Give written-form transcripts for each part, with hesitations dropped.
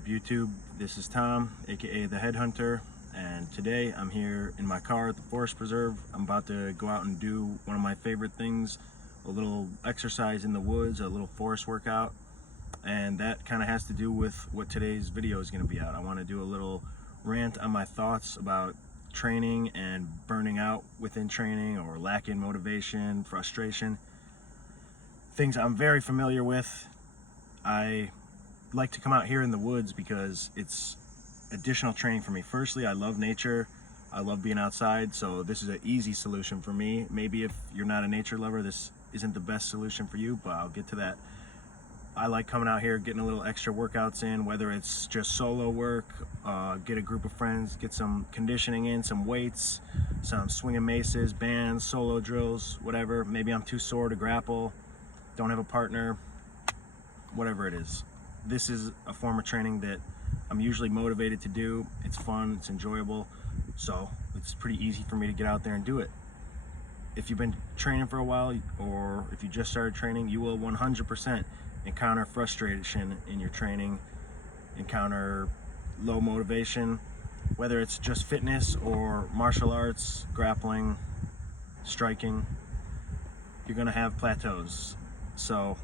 up YouTube? This is Tom, aka the Headhunter, and today I'm here in my car at the Forest Preserve. I'm about to go out and do one of my favorite things, a little exercise in the woods, a little forest workout, and that kind of has to do with what today's video is going to be about. I want to do a little rant on my thoughts about training and burning out within training, or lacking motivation, frustration, things I'm very familiar with. I like to come out here in the woods because it's additional training for me. Firstly, I love nature. I love being outside, so this is an easy solution for me. Maybe if you're not a nature lover, this isn't the best solution for you, but I'll get to that. I like coming out here, getting a little extra workouts in, whether it's just solo work, get a group of friends, get some conditioning in, some weights, some swinging maces, bands, solo drills, whatever. Maybe I'm too sore to grapple, don't have a partner, whatever it is. This is a form of training that I'm usually motivated to do. It's fun, it's enjoyable, so it's pretty easy for me to get out there and do it. If you've been training for a while, or if you just started training, you will 100% encounter frustration in your training, encounter low motivation, whether it's just fitness or martial arts, grappling, striking. You're gonna have plateaus. So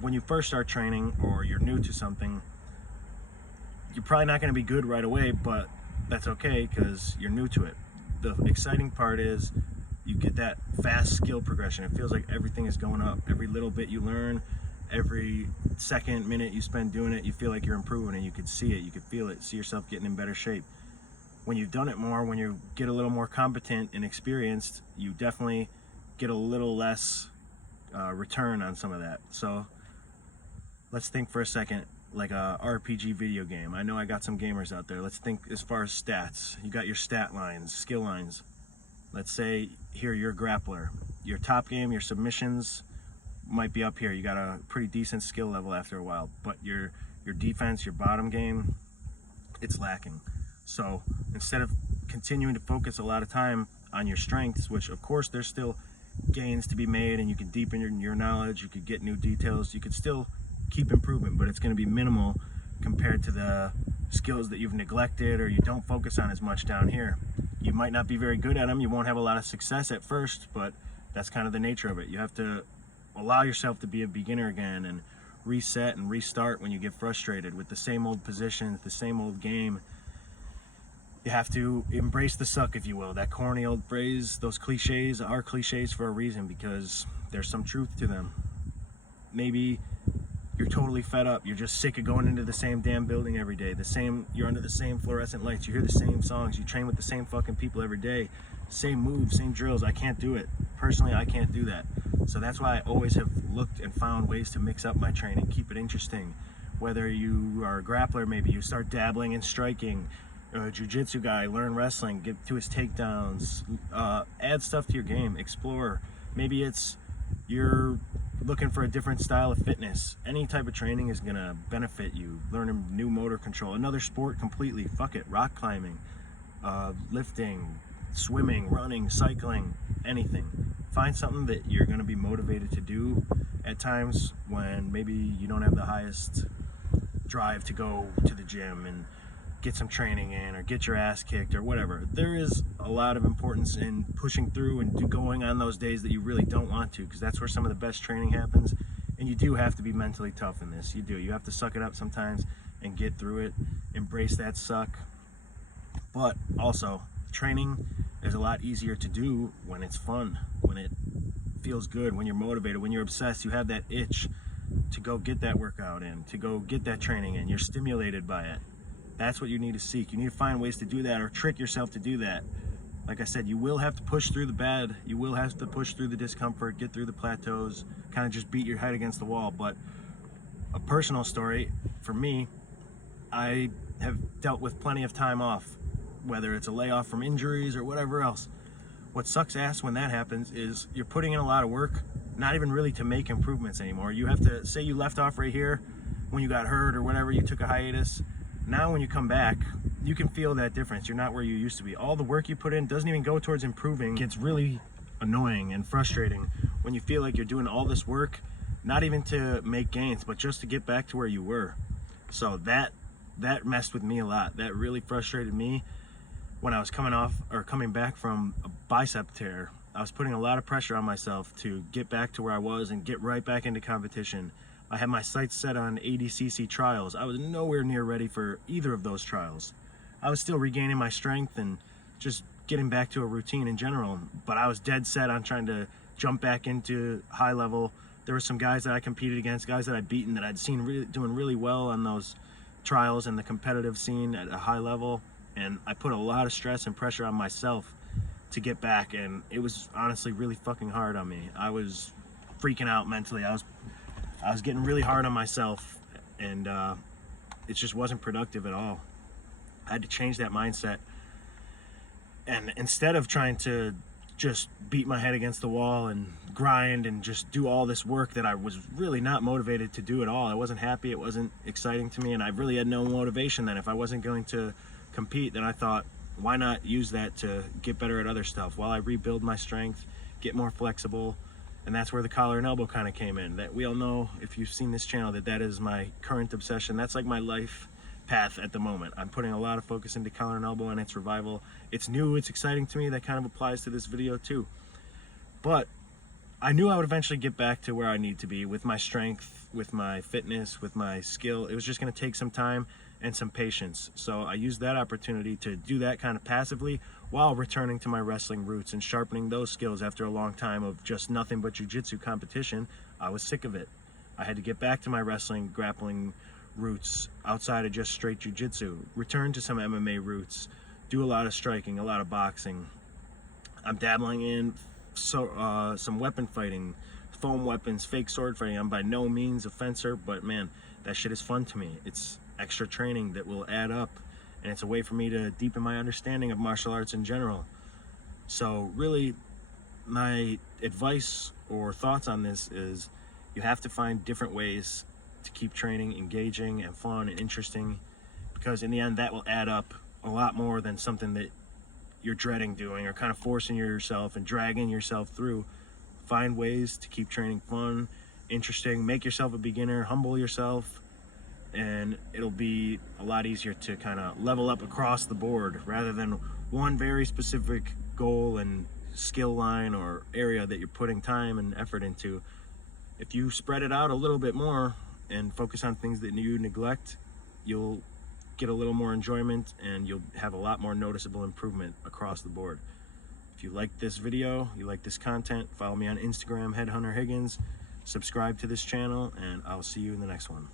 when you first start training, or you're new to something, you're probably not going to be good right away, but that's okay because you're new to it. The exciting part is you get that fast skill progression. It feels like everything is going up. Every little bit you learn, every second, minute you spend doing it, you feel like you're improving, and you can see it, you can feel it, see yourself getting in better shape. When you've done it more, when you get a little more competent and experienced, you definitely get a little less return on some of that. So let's think for a second like a RPG video game. I know I got some gamers out there. Let's think as far as stats. You got your stat lines, skill lines. Let's say here you're a grappler. Your top game, your submissions might be up here. You got a pretty decent skill level after a while, but your defense, your bottom game, it's lacking. So instead of continuing to focus a lot of time on your strengths, which of course there's still gains to be made, and you can deepen your knowledge, you could get new details, you could still keep improvement, but it's going to be minimal compared to the skills that you've neglected or you don't focus on as much down here. You might not be very good at them, you won't have a lot of success at first, but that's kind of the nature of it. You have to allow yourself to be a beginner again and reset and restart when you get frustrated with the same old positions, the same old game. You have to embrace the suck, if you will. That corny old phrase, those cliches are cliches for a reason, because there's some truth to them. Maybe you're totally fed up. You're just sick of going into the same damn building every day. You're under the same fluorescent lights. You hear the same songs. You train with the same fucking people every day. Same moves, same drills. I can't do it. Personally, I can't do that. So that's why I always have looked and found ways to mix up my training, keep it interesting. Whether you are a grappler, maybe you start dabbling in striking. A jiu-jitsu guy, learn wrestling, get to his takedowns, add stuff to your game, explore. Maybe it's you're looking for a different style of fitness. Any type of training is gonna benefit you. Learning new motor control, another sport completely, fuck it, rock climbing, lifting, swimming, running, cycling, anything. Find something that you're gonna be motivated to do at times when maybe you don't have the highest drive to go to the gym and get some training in, or get your ass kicked, or whatever. There is a lot of importance in pushing through and going on those days that you really don't want to, because that's where some of the best training happens. And you do have to be mentally tough in this. You do. You have to suck it up sometimes and get through it. Embrace that suck. But also, training is a lot easier to do when it's fun, when it feels good, when you're motivated, when you're obsessed. You have that itch to go get that workout in, to go get that training in. You're stimulated by it. That's what you need to seek. You need to find ways to do that, or trick yourself to do that. Like I said, you will have to push through the bad. You will have to push through the discomfort, get through the plateaus, kind of just beat your head against the wall. But a personal story, for me, I have dealt with plenty of time off, whether it's a layoff from injuries or whatever else. What sucks ass when that happens is you're putting in a lot of work, not even really to make improvements anymore. You have to, say you left off right here when you got hurt or whatever, you took a hiatus. Now when you come back, you can feel that difference. You're not where you used to be. All the work you put in doesn't even go towards improving. It gets really annoying and frustrating when you feel like you're doing all this work, not even to make gains, but just to get back to where you were. So that that messed with me a lot. That really frustrated me when I was coming back from a bicep tear. I was putting a lot of pressure on myself to get back to where I was and get right back into competition. I had my sights set on ADCC trials. I was nowhere near ready for either of those trials. I was still regaining my strength and just getting back to a routine in general, but I was dead set on trying to jump back into high level. There were some guys that I competed against, guys that I'd beaten, that I'd seen doing really well on those trials and the competitive scene at a high level, and I put a lot of stress and pressure on myself to get back, and it was honestly really fucking hard on me. I was freaking out mentally. I was getting really hard on myself, and it just wasn't productive at all. I had to change that mindset, and instead of trying to just beat my head against the wall and grind and just do all this work that I was really not motivated to do at all. I wasn't happy, it wasn't exciting to me, and I really had no motivation then. If I wasn't going to compete, then I thought, why not use that to get better at other stuff while I rebuild my strength, get more flexible. And that's where the collar and elbow kind of came in. That we all know, if you've seen this channel, that is my current obsession. That's like my life path at the moment. I'm putting a lot of focus into collar and elbow and its revival. It's new, it's exciting to me. That kind of applies to this video too. But I knew I would eventually get back to where I need to be with my strength, with my fitness, with my skill. It was just going to take some time and some patience. So I used that opportunity to do that kind of passively while returning to my wrestling roots and sharpening those skills after a long time of just nothing but jiu-jitsu competition. I was sick of it. I had to get back to my wrestling, grappling roots outside of just straight jiu-jitsu, return to some MMA roots, do a lot of striking, a lot of boxing. I'm dabbling in some weapon fighting, foam weapons, fake sword fighting. I'm by no means a fencer, but man, that shit is fun to me. It's extra training that will add up, and it's a way for me to deepen my understanding of martial arts in general. So really, my advice or thoughts on this is you have to find different ways to keep training engaging and fun and interesting, because in the end that will add up a lot more than something that you're dreading doing or kind of forcing yourself and dragging yourself through. Find ways to keep training fun, interesting, make yourself a beginner, humble yourself, and it'll be a lot easier to kind of level up across the board rather than one very specific goal and skill line or area that you're putting time and effort into. If you spread it out a little bit more and focus on things that you neglect, you'll get a little more enjoyment and you'll have a lot more noticeable improvement across the board. If you like this video, you like this content, follow me on Instagram, Headhunter Higgins, subscribe to this channel, and I'll see you in the next one.